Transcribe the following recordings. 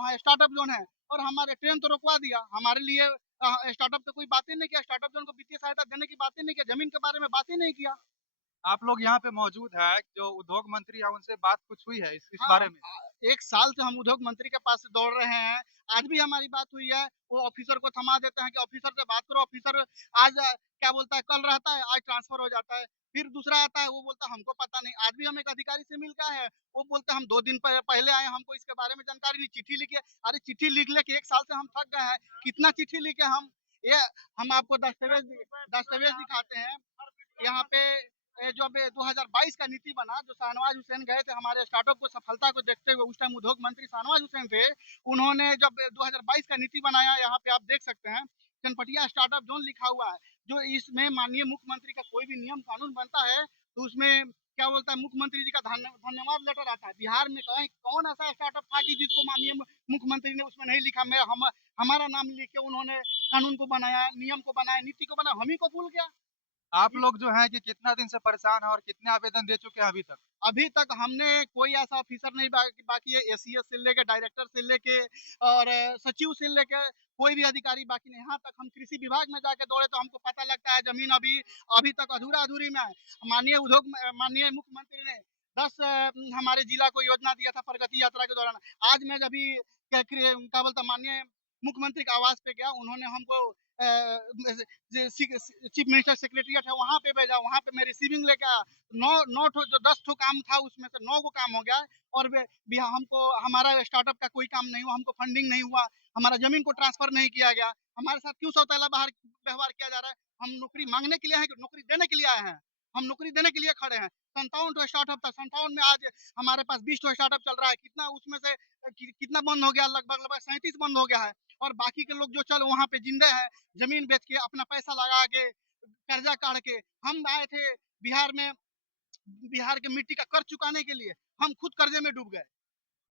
वहाँ startup zone है और हमारे ट्रेन तो रुकवा दिया। हमारे लिए स्टार्टअप तो कोई बात ही नहीं किया, स्टार्टअप जोन को वित्तीय सहायता देने की बात ही नहीं किया, ज़मीन के बारे में बात ही नहीं किया। आप लोग यहाँ पे मौजूद हैं, जो उद्योग मंत्री हैं उनसे बात कुछ हुई है इस हाँ, बारे में? 1 साल से हम उद्योग मंत्री के पास दौड़ रहे हैं। आज भी हमारी बात हुई है, वो ऑफ़िसर को थमा देते हैं कि ऑफ़िसर से बात करो, ऑफ़िसर आज क्या बोलता है, कल रहता है, आज ट्रांसफ़र हो जाता है। फिर दूसरा आता है, वो बोलता है हमको पता नहीं। आज भी हम एक अधिकारी से मिल के आए हैं, वो बोलते हैं हम 2 दिन पहले आए हैं, हमको इसके बारे में जानकारी नहीं, चिट्ठी लिखिए। अरे चिट्ठी लिख-लिख के 1 साल से हम थक गए हैं, कितना चिट्ठी लिखे हम? ये हम आपको दस्तावेज़ दिखाते हैं। यहाँ पे जब 2022 का नीति बना, जो शाहनवाज़ हुसैन गए थे हमारे स्टार्टअप को सफलता को देखते हुए, उस टाइम उद्योग मंत्री शाहनवाज़ हुसैन थे। उन्होंने जब 2022 का नीति बनाया, यहाँ पे आप देख सकते हैं, चनपटिया स्टार्टअप ज़ोन लिखा हुआ है। जो इसमें माननीय मुख्यमंत्री का कोई भी नियम कानून बनता है, तो उसमें क्या बोलता है, मुख्यमंत्री जी का धन्यवाद लेटर आता है। बिहार में कहीं कौन ऐसा स्टार्टअप था कि जिसको माननीय मुख्यमंत्री ने उसमें नहीं लिखा? हमारा नाम लिख के उन्होंने कानून को बनाया, नियम को बनाया, नीति को बनाया, हम ही को भूल गया। आप लोग जो हैं कि कितना दिन से परेशान हैं और कितने आवेदन दे चुके हैं अभी तक? अभी तक हमने कोई ऐसा ऑफिसर नहीं बाकी है, एसीएस से लेके डायरेक्टर से लेके और सचिव से लेके कोई भी अधिकारी बाकी नहीं। यहाँ तक हम कृषि विभाग में जाके दौड़े तो हमको पता लगता है जमीन अभी अभी तक अधूरा-अधूरी में है। माननीय मुख्यमंत्री ने 10 हमारे जिला को योजना दिया था प्रगति यात्रा के दौरान। आज मैं जब भी क्या बोलता माननीय मुख्यमंत्री के आवास पे गया, उन्होंने हमको चीफ मिनिस्टर सेक्रेटेरिएट है वहाँ पे भेजा, वहाँ पे मैं रिसीविंग लेके आया। 9 ठो जो 10 ठो काम था उसमें से 9 गो काम हो गया है और हमको हमारा स्टार्टअप का कोई काम नहीं हुआ, हमको फंडिंग नहीं हुआ, हमारा ज़मीन को ट्रांसफ़र नहीं किया गया। हमारे साथ क्यों सौतेला बाहर व्यवहार किया जा रहा है? हम नौकरी माँगने के लिए आए हैं कि नौकरी देने के लिए आए हैं? हम नौकरी देने के लिए खड़े हैं। 57 ठो स्टार्टअप था, 57 में आज हमारे पास 20 ठो स्टार्टअप चल रहा है। कितना उसमें से कितना बंद हो गया? लगभग 37 बंद हो गया है और बाकी के लोग जो चल वहाँ पे जिंदे हैं, ज़मीन बेच के अपना पैसा लगा के, कर्जा काढ़ के। हम आए थे बिहार में, बिहार की मिट्टी का कर्ज चुकाने के लिए, हम खुद कर्जे में डूब गए।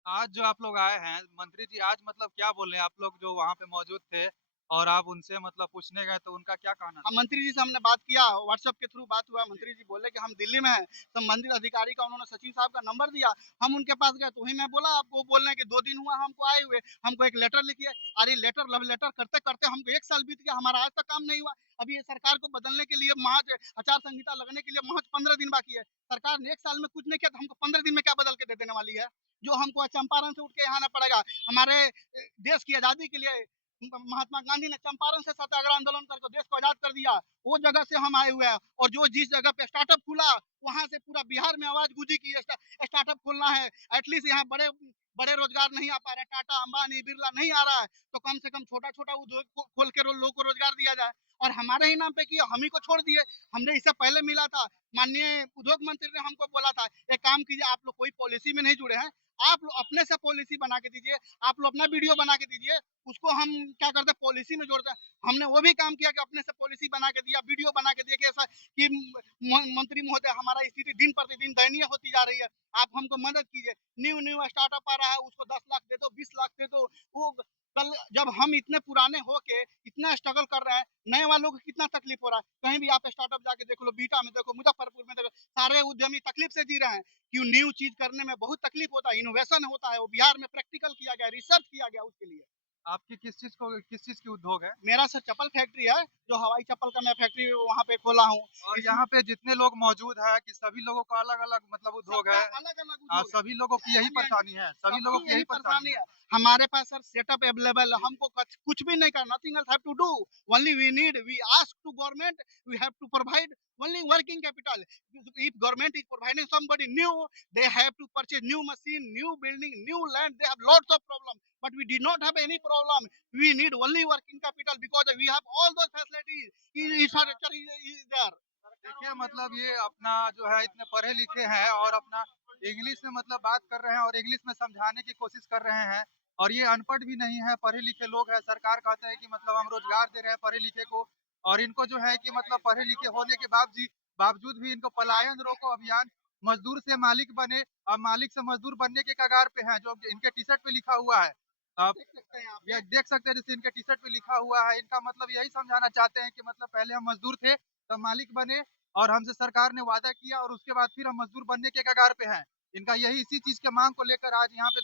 आज जो आप लोग आए हैं, मंत्री जी आज मतलब क्या बोल रहे हैं? आप लोग जो वहाँ पे मौजूद थे और आप उनसे मतलब पूछने गए तो उनका क्या कहना था? मंत्री जी से हमने बात किया, व्हाट्सएप के थ्रू बात हुआ, मंत्री जी बोले कि हम दिल्ली में हैं, संबंधित अधिकारी का उन्होंने सचिव साहब का नंबर दिया, हम उनके पास गए तो वही मैं बोला आपको, बोल रहे हैं कि 2 दिन हुआ हमको आए हुए, हमको एक लेटर लिखिए। अरे लेटर लव लेटर करते-करते हमको 1 साल बीत गया, हमारा आज तक काम नहीं हुआ। अभी ये सरकार को बदलने के लिए महज़ आचार संहिता लगने के लिए महज़ 15 दिन बाकी है। सरकार ने 1 साल में कुछ नहीं किया तो हमको 15 दिन में क्या बदल के दे देने वाली है? जो हमको आज चंपारण से उठ के यहाँ आना पड़ेगा। हमारे देश की आज़ादी के लिए महात्मा गांधी ने चंपारण से सत्याग्रह आंदोलन करके देश को आजाद कर दिया। वो जगह से हम आए हुए हैं और जो जिस जगह पे स्टार्टअप खुला वहां से पूरा बिहार में आवाज गूंजी कि स्टार्टअप खोलना है। एटलीस्ट यहाँ बड़े बड़े रोजगार नहीं आ पा रहे, टाटा अंबानी बिरला नहीं आ रहा है, तो कम से कम छोटा छोटा उद्योग खोल के लोगों को रोजगार दिया जाए। और हमारे ही नाम पे किया, हम ही को छोड़ दिए। हमने इससे पहले मिला था, माननीय उद्योग मंत्री ने हमको बोला था एक काम कीजिए, आप लोग कोई पॉलिसी में नहीं जुड़े हैं, आप लोग अपने से पॉलिसी बना के दीजिए, आप लोग अपना वीडियो बना के दीजिए, उसको हम क्या करते हैं पॉलिसी में जोड़ते हैं। हमने वो भी काम किया कि अपने से पॉलिसी बना के दिया, वीडियो बना के दिया कि ऐसा कि मंत्री महोदय हमारा स्थिति दिन प्रतिदिन दयनीय होती जा रही है, आप हमको मदद कीजिए। न्यू न्यू स्टार्टअप आ रहा है, उसको 10 लाख दे दो, 20 लाख दे दो। वो कल जब हम इतने पुराने होके इतना स्ट्रगल कर रहे हैं, नए वालों को कितना तकलीफ हो रहा है। कहीं भी आप स्टार्टअप जाके देख लो, बीटा में देखो, मुजफ्फरपुर में देखो, सारे उद्यमी तकलीफ से जी रहे हैं। क्यों? न्यू चीज करने में बहुत तकलीफ होता है, इनोवेशन होता है, वो बिहार में प्रैक्टिकल किया गया, रिसर्च किया गया उसके लिए। आपकी किस चीज़ की उद्योग है? मेरा सर चप्पल फैक्ट्री है, जो हवाई चप्पल का मैं फैक्ट्री वहाँ पे खोला हूँ। और इसमें यहाँ पे जितने लोग मौजूद हैं कि सभी लोगों का अलग-अलग मतलब उद्योग सबका है। अलग-अलग उद्योग है। सभी लोगों की यही हाँ जी, हाँ जी। परेशानी है, सभी लोगों सबकी की यही यही परेशानी परेशानी है। है। हमारे पास सर सेटअप अवेलेबल है, हमको कुछ भी नहीं करना, nothing else have to do. Only we ask to government, we have to provide only working capital. If government is providing somebody new, they have to purchase new machine, new building, new land. They have lots of problem, but we did not have any problem. We need only working capital because we have all those facilities. Infrastructure is there. देखिए मतलब ये अपना जो है इतने पढ़े लिखे हैं और अपना इंग्लिश में मतलब बात कर रहे हैं और इंग्लिश में समझाने की कोशिश कर रहे हैं और ये अनपढ़ भी नहीं है, पढ़े लिखे लोग हैं। सरकार कहते हैं कि मतलब हम रोजगार दे रहे हैं पढ़े लिखे को और इनको जो है कि मतलब पढ़े लिखे होने के बावजूद भी इनको पलायन रोको अभियान, मजदूर से मालिक बने और मालिक से मजदूर बनने के कगार पे हैं, जो इनके टी शर्ट पे लिखा हुआ है। आप देख सकते हैं आप। ये देख सकते हैं जैसे इनके टी शर्ट पे लिखा हुआ है, इनका मतलब यही समझाना चाहते हैं कि मतलब पहले हम मजदूर थे, तब मालिक बने और हमसे सरकार ने वादा किया और उसके बाद फिर हम मजदूर बनने के कगार पे हैं। इनका यही इसी चीज के मांग को लेकर आज यहाँ पे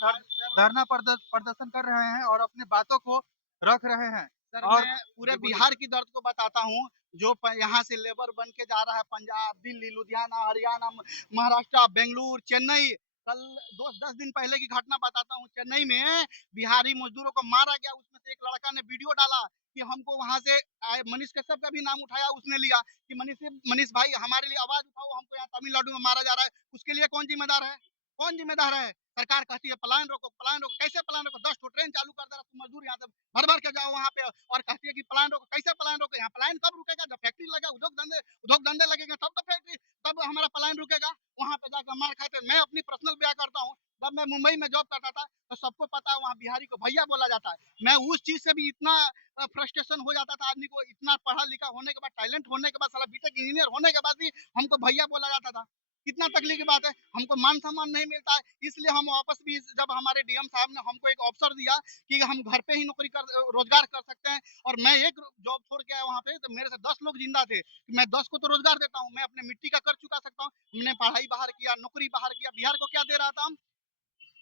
धरना प्रदर्शन कर रहे हैं और अपनी बातों को रख रहे हैं। सर और मैं पूरे जी बोलिए। बिहार की दर्द को बताता हूँ। जो यहाँ से लेबर बन के जा रहा है पंजाब, दिल्ली, लुधियाना, हरियाणा, महाराष्ट्र, बेंगलुरु, चेन्नई। कल 10 दिन पहले की घटना बताता हूँ। चेन्नई में बिहारी मजदूरों को मारा गया। उसमें से एक लड़का ने वीडियो डाला कि हमको वहां से मनीष कश्यप का भी नाम उठाया, उसने लिया कि मनीष भाई हमारे लिए आवाज उठाओ, हमको यहाँ तमिलनाडु में मारा जा रहा है। उसके लिए कौन जिम्मेदार है? कौन जिम्मेदार है? सरकार कहती है पलायन रोको, पलायन रोको। कैसे पलायन रोको? 10 ट्रेन चालू कर दे रहा, तुम मजदूर यहाँ से भर भर के जाओ वहां पे, और कहती है कि पलायन रोको। कैसे पलायन रोको? यहाँ पलायन कब रुकेगा? जब फैक्ट्री लगा, उद्योग धंधे लगेगा, तब तो फैक्ट्री, तब हमारा पलायन रुकेगा। वहां पे जाकर मार खाते। मैं अपनी पर्सनल बयान करता हूँ। जब मैं मुंबई में जॉब करता था तो सबको पता है वहाँ बिहारी को भैया बोला जाता है। मैं उस चीज से भी इतना फ्रस्ट्रेशन हो जाता था आदमी को। इतना पढ़ा लिखा होने के बाद, टैलेंट होने के बाद, साला बीटेक इंजीनियर होने के बाद भी हमको भैया बोला जाता था। कितना तकलीफ की बात है। हमको मान सम्मान नहीं मिलता है। इसलिए हम वापस भी, जब हमारे डीएम साहब ने हमको एक अवसर दिया कि हम घर पे ही नौकरी कर, रोजगार कर सकते हैं, और मैं एक जॉब छोड़ के आया वहाँ पे, तो मेरे से 10 लोग जिंदा थे। मैं 10 को तो रोजगार देता हूँ। मैं अपने मिट्टी का कर चुका सकता हूँ। हमने पढ़ाई बाहर किया, नौकरी बाहर किया। बिहार को क्या दे रहा था हम?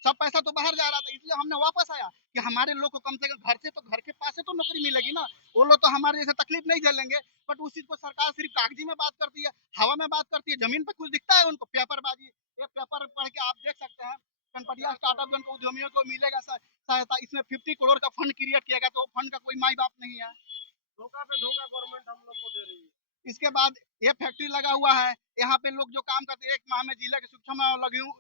सब पैसा तो बाहर जा रहा था। इसलिए हमने वापस आया कि हमारे लोग को कम से कम घर से, तो घर के पास से तो नौकरी मिलेगी ना। वो लोग तो हमारे जैसे तकलीफ नहीं झेलेंगे। बट उस चीज को सरकार सिर्फ कागजी में बात करती है, हवा में बात करती है। जमीन पे कुछ दिखता है उनको? पेपरबाजी। ये पेपर पढ़ के आप देख सकते हैं। कनपटिया स्टार्टअप जोन को उद्यमियों को मिलेगा सहायता। इसमें 50 करोड़ का फंड क्रिएट किया गया, तो फंड का कोई माई बाप नहीं है। धोखा पे धोखा गवर्नमेंट हम लोग को दे रही है। इसके बाद ये फैक्ट्री लगा हुआ है। यहाँ पे लोग जो काम करते हैं, 1 माह में जिले के सूक्ष्म लघु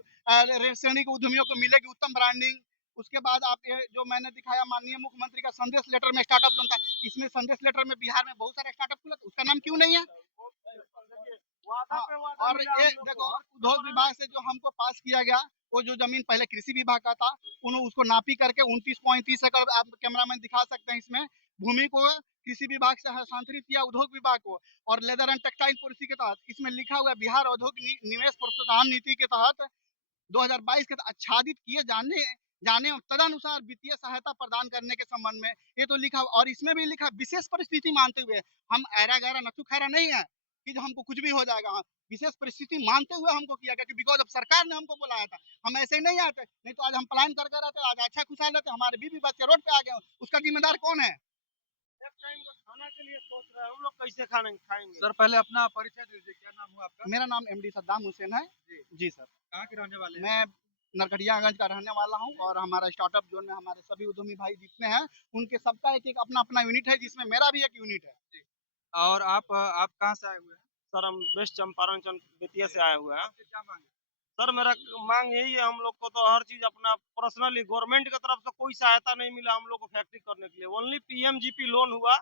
श्रेणी के उद्यमियों को मिलेगी उत्तम ब्रांडिंग। उसके बाद आप ये जो मैंने दिखाया माननीय मुख्यमंत्री का संदेश लेटर में स्टार्टअप जोन था, इसमें संदेश लेटर में बिहार में बहुत सारे स्टार्टअप खुला, उसका नाम क्यों नहीं है? हाँ, और ये देखो उद्योग विभाग से जो हमको पास किया गया, वो जो जमीन पहले कृषि विभाग का था, उन्होंने उसको नापी करके 29.30 एकड़, आप कैमरामैन दिखा सकते हैं इसमें, भूमि को कृषि विभाग से हस्तांतरित किया उद्योग विभाग को। और लेदर एंड टेक्सटाइल पॉलिसी के तहत इसमें लिखा हुआ है बिहार औद्योगिक निवेश प्रोत्साहन नीति के तहत 2022 के आच्छादित किए जाने जाने तदनुसार वित्तीय सहायता प्रदान करने के संबंध में ये तो लिखा। और इसमें भी लिखा विशेष परिस्थिति मानते हुए। हम ऐरा गैरा नथु खैरा नहीं है कि जो हमको कुछ भी हो जाएगा। हाँ, विशेष परिस्थिति मानते हुए हमको किया गया कि बिकॉज अब सरकार ने हमको बुलाया था। हम ऐसे ही नहीं आते, नहीं तो आज हम पलायन करके रहते, आज अच्छा खुशहाल रहते। हमारे बीवी बच्चे रोड पे आ गए, उसका जिम्मेदार कौन है? एक टाइम का खाना के लिए सोच रहे हैं, हम लोग कैसे खाने खाएंगे? सर पहले अपना परिचय दीजिए, क्या नाम हुआ आपका? मेरा नाम एमडी सद्दाम हुसैन है। जी। जी सर। कहाँ के रहने वाले हैं? मैं नरकटियागंज का रहने वाला हूँ, और हमारा स्टार्टअप जोन में हमारे सभी उद्यमी भाई जितने हैं, उनके सबका एक एक अपना अपना यूनिट है, जिसमें मेरा भी एक यूनिट है। और आप कहाँ से आए हुए हैं? सर हम वेस्ट चंपारण बेतिया से आए हुए हैं। आपकी क्या मांग है? सर मेरा मांग यही है, हम लोग को तो हर चीज अपना पर्सनली गवर्नमेंट की तरफ से कोई सहायता नहीं मिला हम लोग को फैक्ट्री करने के लिए। ओनली पीएमजीपी लोन हुआ,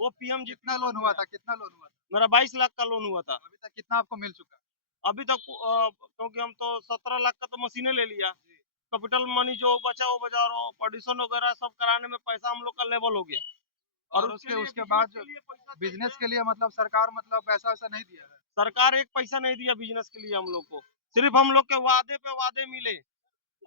वो पीएमजीपी कितना लोन हुआ था? कितना लोन हुआ था? मेरा 22 लाख का लोन हुआ था। अभी तक कितना आपको मिल चुका? अभी तक क्योंकि हम तो 17 लाख का तो मशीनें ले लिया। कैपिटल मनी जो बचा वो बचा, और ऑडिशन वगैरह सब कराने में पैसा हम लोग का लेवल हो गया। और उसके बाद बिजनेस के लिए मतलब सरकार मतलब पैसा वैसा नहीं दिया है? सरकार एक पैसा नहीं दिया बिजनेस के लिए हम लोग को। सिर्फ हम लोग के वादे पे वादे मिले।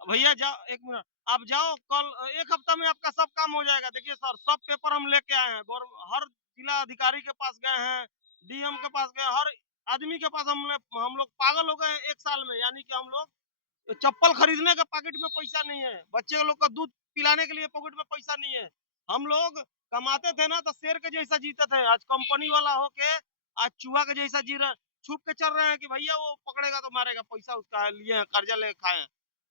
भैया जाओ, एक मिनट, आप जाओ, कल 1 हफ्ता में आपका सब काम हो जाएगा। देखिए सर, सब पेपर हम लेके आए हैं, हर जिला अधिकारी के पास गए हैं, डीएम के पास गए, हर आदमी के पास हम लोग पागल हो गए हैं 1 साल में। यानी कि हम लोग चप्पल खरीदने का पॉकेट में पैसा नहीं है, बच्चे लोग का दूध पिलाने के लिए पॉकेट में पैसा नहीं है। हम लोग कमाते थे ना तो शेर के जैसा जीते थे, आज कंपनी वाला होके आज चूहा के जैसा जी रहे, छुप के चल रहे हैं कि भैया वो पकड़ेगा तो मारेगा, पैसा उसका लिए हैं, कर्जा ले खाए हैं।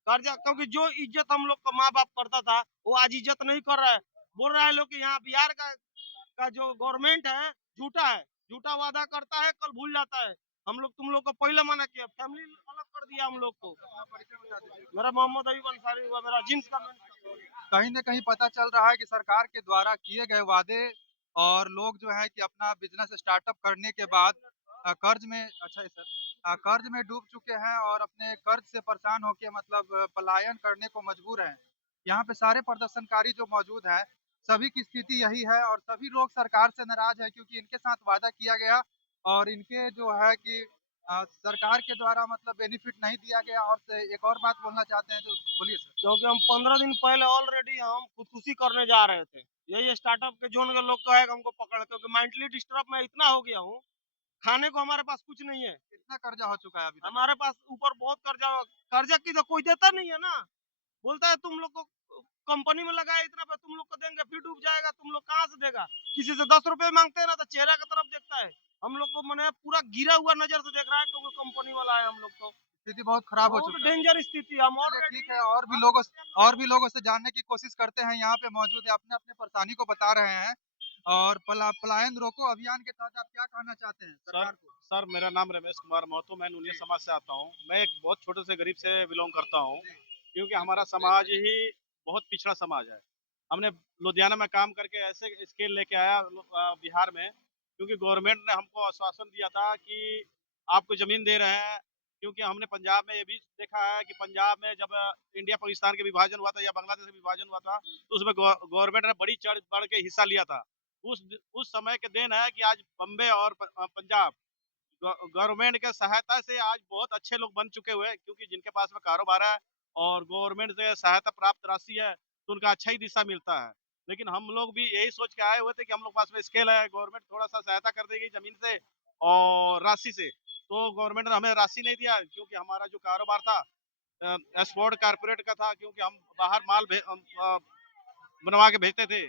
कर्जा, क्योंकि जो इज्जत हम लोग का माँ बाप करता था वो आज इज्जत नहीं कर रहा है। बोल रहा है लोग कि यहाँ बिहार का जो गवर्नमेंट है झूठा है, झूठा वादा करता है, कल भूल जाता है। हम लोग तुम लोग को पहले मना किया, फैमिली अलग कर दिया हम लोग को। मेरा मोहम्मद अयूब अंसारी हुआ, मेरा जींस का कहीं न कहीं पता चल रहा है कि सरकार के द्वारा किए गए वादे और लोग जो है कि अपना बिज़नेस स्टार्टअप करने के बाद कर्ज में अच्छा है सर कर्ज में डूब चुके हैं और अपने कर्ज से परेशान होके मतलब पलायन करने को मजबूर हैं। यहाँ पे सारे प्रदर्शनकारी जो मौजूद हैं, सभी की स्थिति यही है और सभी लोग सरकार से नाराज़ है क्योंकि इनके साथ वादा किया गया और इनके जो है कि सरकार के द्वारा मतलब बेनिफिट नहीं दिया गया। और एक और बात बोलना चाहते हैं जो बोलिए सर। क्योंकि हम 15 दिन पहले ऑलरेडी हम खुदकुशी करने जा रहे थे। यही स्टार्टअप के जोन के लोग कहेगा हमको पकड़, क्योंकि मेंटली डिस्टर्ब मैं इतना हो गया हूँ खाने को हमारे पास कुछ नहीं है। कितना कर्जा हो चुका है अभी तक? हमारे पास ऊपर बहुत कर्जा की तो कोई देता नहीं है ना। बोलता है तुम लोग को कंपनी में लगाया इतना पे तुम लोग को देंगे, फिर डूब जाएगा, तुम लोग कहाँ से देगा। किसी से 10 रुपए मांगते हैं ना तो चेहरा की तरफ देखता है। हम लोग को मैंने पूरा गिरा हुआ नजर से देख रहा है, क्योंकि कंपनी वाला है हम लोग तो। स्थिति बहुत खराब हो बहुत चुका है। डेंजर स्थिति, हम चलिए ऑलरेडी ठीक है, और भी लोगों से जानने की कोशिश करते हैं, यहाँ पे मौजूद है, अपने अपने परेशानी को बता रहे हैं। और पलायन रोको अभियान के तहत आप क्या कहना चाहते हैं सरकार को? सर मेरा नाम रमेश कुमार महतो, मैं नूनिया जी। समाज से आता हूँ। मैं एक बहुत छोटे से गरीब से बिलोंग करता हूँ, जी। क्योंकि हमारा समाज ही बहुत पिछड़ा समाज है। हमने लुधियाना में काम करके ऐसे स्केल लेके आया बिहार में, क्योंकि गवर्नमेंट ने हमको आश्वासन दिया था कि आपको ज़मीन दे रहे हैं। क्योंकि हमने पंजाब में ये भी देखा है कि पंजाब में जब इंडिया पाकिस्तान के विभाजन हुआ था या बांग्लादेश का विभाजन हुआ था, तो उसमें गवर्नमेंट ने बड़ी चढ़ बढ़ के हिस्सा लिया था। उस समय के दिन है कि आज बम्बे और पंजाब गवर्नमेंट के सहायता से आज बहुत अच्छे लोग बन चुके हुए हैं, क्योंकि जिनके पास में कारोबार है और गवर्नमेंट से सहायता प्राप्त राशि है, तो उनका अच्छा ही दिशा मिलता है। लेकिन हम लोग भी यही सोच के आए हुए थे कि हम लोग पास में स्केल है, गवर्नमेंट थोड़ा सा सहायता कर देगी जमीन से और राशि से। तो गवर्नमेंट ने हमें राशि नहीं दिया, क्योंकि हमारा जो कारोबार था एक्सपोर्ट कारपोरेट का था, क्योंकि हम बाहर माल बनवा के भेजते थे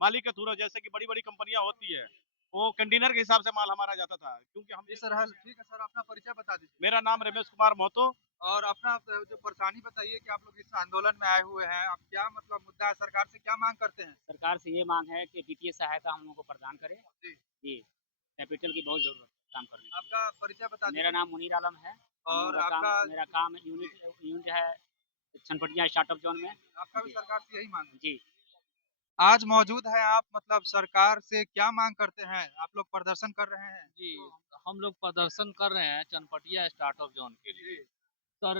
मालिक के थ्रू। जैसे कि बड़ी बड़ी कंपनियां होती है, वो कंटेनर के हिसाब से माल हमारा जाता था, क्योंकि हम जी सर, ठीक है सर, अपना परिचय बता दीजिए। मेरा नाम रमेश कुमार महतो। और अपना जो परेशानी बताइए कि आप लोग इस आंदोलन में आए हुए हैं, आप क्या मतलब मुद्दा है, सरकार से क्या मांग करते हैं? सरकार से ये मांग है कि वित्तीय सहायता हम लोगों को प्रदान करे। जी। जी, कैपिटल की बहुत ज़रूरत है काम करने के आपका परिचय बता लिए। मेरा दीजिए। नाम मुनीर आलम है। हम लोगों और का काम, आपका मेरा काम यूनिट यूनिट है छनपटिया स्टार्टअप जोन में। आपका भी जी, सरकार से यही मांग है? जी। आज मौजूद हैं आप, मतलब सरकार से क्या मांग करते हैं? आप लोग प्रदर्शन कर रहे हैं? जी, हम लोग प्रदर्शन कर रहे हैं चनपटिया स्टार्टअप जोन के लिए। जी। सर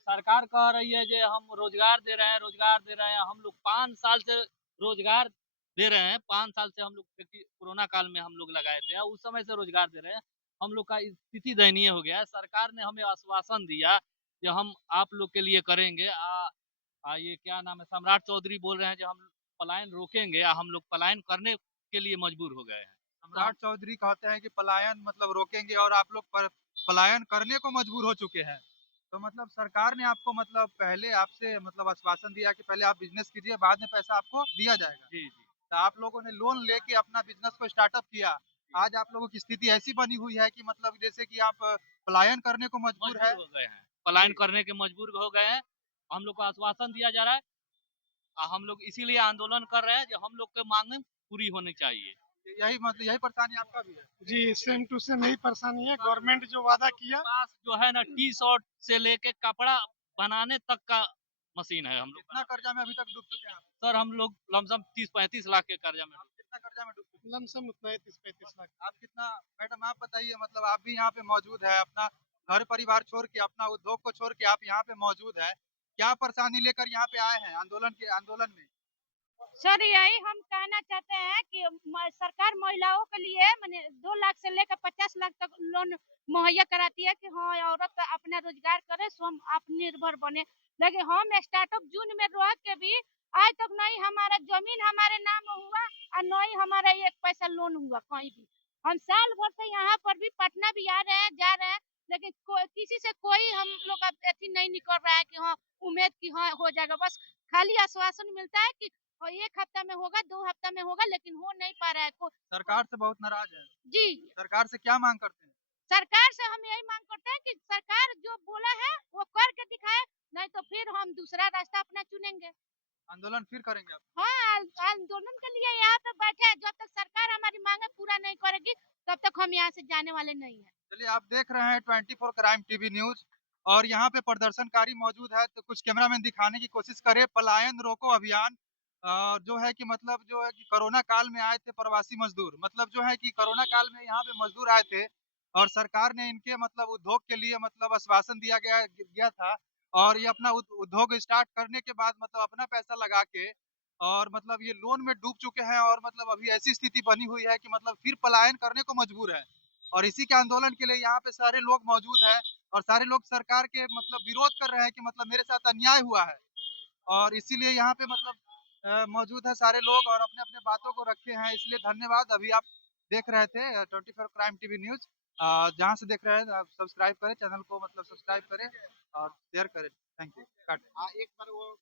सरकार कह रही है कि हम रोज़गार दे रहे हैं, रोज़गार दे रहे हैं। हम लोग 5 साल से रोज़गार दे रहे हैं। 5 साल से हम लोग, क्योंकि कोरोना काल में हम लोग लगाए थे, उस समय से रोज़गार दे रहे हैं। हम लोग का स्थिति दयनीय हो गया है। सरकार ने हमें आश्वासन दिया कि हम आप लोग के लिए करेंगे। ये क्या नाम है, सम्राट चौधरी बोल रहे हैं कि हम पलायन रोकेंगे, हम लोग पलायन करने के लिए मजबूर हो गए हैं। तो सम्राट चौधरी कहते हैं कि पलायन मतलब रोकेंगे, और आप लोग पलायन करने को मजबूर हो चुके हैं। तो मतलब सरकार ने आपको मतलब पहले आपसे मतलब आश्वासन दिया कि पहले आप बिजनेस कीजिए, बाद में पैसा आपको दिया जाएगा। जी, जी। तो आप लोगों ने लोन लेके अपना बिजनेस को स्टार्टअप किया। आज आप लोगों की स्थिति ऐसी बनी हुई है कि मतलब जैसे कि आप पलायन करने को मजबूर है। मजबूर हो गए हैं, पलायन जी। करने के मजबूर हो गए हैं। हम लोग को आश्वासन दिया जा रहा है, हम लोग इसीलिए आंदोलन कर रहे हैं कि हम लोग की मांगें पूरी होनी चाहिए। यही मतलब यही परेशानी आपका भी है? जी, सेम टू सेम यही परेशानी है। गवर्नमेंट जो वादा किया, पास जो है ना, टी शर्ट से लेके कपड़ा बनाने तक का मशीन है हम लोग कितना का। कर्जा में अभी तक डूब चुके हैं आप? सर हम लोग लमसम 30-35 लाख के कर्जा में। आप कितना कर्जा में डूब चुके हैं? लमसम उतना है 30-35 लाख। आप कितना, मैडम आप बताइए, मतलब आप भी यहाँ पे मौजूद है, अपना घर परिवार छोड़ के, अपना उद्योग को छोड़ के आप यहाँ पे मौजूद है। क्या परेशानी लेकर यहाँ पे आए हैं आंदोलन में? सर यही हम कहना चाहते हैं कि सरकार महिलाओं के लिए माने 2 लाख से लेकर 50 लाख तक लोन मुहैया कराती है कि हाँ औरत अपना रोजगार करे, स्वयं आत्मनिर्भर बने। लेकिन हम स्टार्टअप जून में रह के भी आज तक नहीं हमारा जमीन हमारे नाम हुआ और नहीं हमारा 1 पैसा लोन हुआ कहीं भी। हम साल भर से यहाँ पर भी पटना भी आ रहे हैं, जा रहे हैं, लेकिन किसी से कोई हम लोग का अथी नहीं निकल रहा है कि हाँ उम्मीद की हाँ हो जाएगा। बस खाली आश्वासन मिलता है कि और 1 हफ्ता में होगा, 2 हफ्ता में होगा, लेकिन हो नहीं पा रहा है। सरकार से बहुत नाराज है। जी, सरकार से क्या मांग करते हैं? सरकार से हम यही मांग करते हैं कि सरकार जो बोला है वो करके दिखाए, नहीं तो फिर हम दूसरा रास्ता अपना चुनेंगे। आंदोलन फिर करेंगे आप? हाँ, आंदोलन के लिए यहाँ पे बैठे हैं। जब तक सरकार हमारी मांगे पूरा नहीं करेगी, तब तक हम यहाँ से जाने वाले नहीं हैं। चलिए, आप देख रहे हैं 24 क्राइम टीवी न्यूज, और यहाँ पे प्रदर्शनकारी मौजूद है, तो कुछ कैमरामैन दिखाने की कोशिश करे। पलायन रोको अभियान जो है कि मतलब जो है कि कोरोना काल में आए थे प्रवासी मजदूर, मतलब जो है कि कोरोना काल में यहाँ पे मजदूर आए थे, और सरकार ने इनके मतलब उद्योग के लिए मतलब आश्वासन गया था। और ये अपना उद्योग स्टार्ट करने के बाद मतलब अपना पैसा लगा के, और मतलब ये लोन में डूब चुके हैं, और मतलब अभी ऐसी स्थिति बनी हुई है कि मतलब फिर पलायन करने को मजबूर है। और इसी के आंदोलन के लिए यहाँ पे सारे लोग मौजूद हैं, और सारे लोग सरकार के मतलब विरोध कर रहे हैं कि मतलब मेरे साथ अन्याय हुआ है। और इसीलिए यहाँ पे मतलब मौजूद है सारे लोग, और अपने अपने बातों को रखे हैं। इसलिए धन्यवाद। अभी आप देख रहे थे 24 क्राइम टीवी न्यूज। जहाँ से देख रहे हैं आप सब्सक्राइब करें चैनल को, मतलब सब्सक्राइब करें और शेयर करें। Thank you. एक बार वो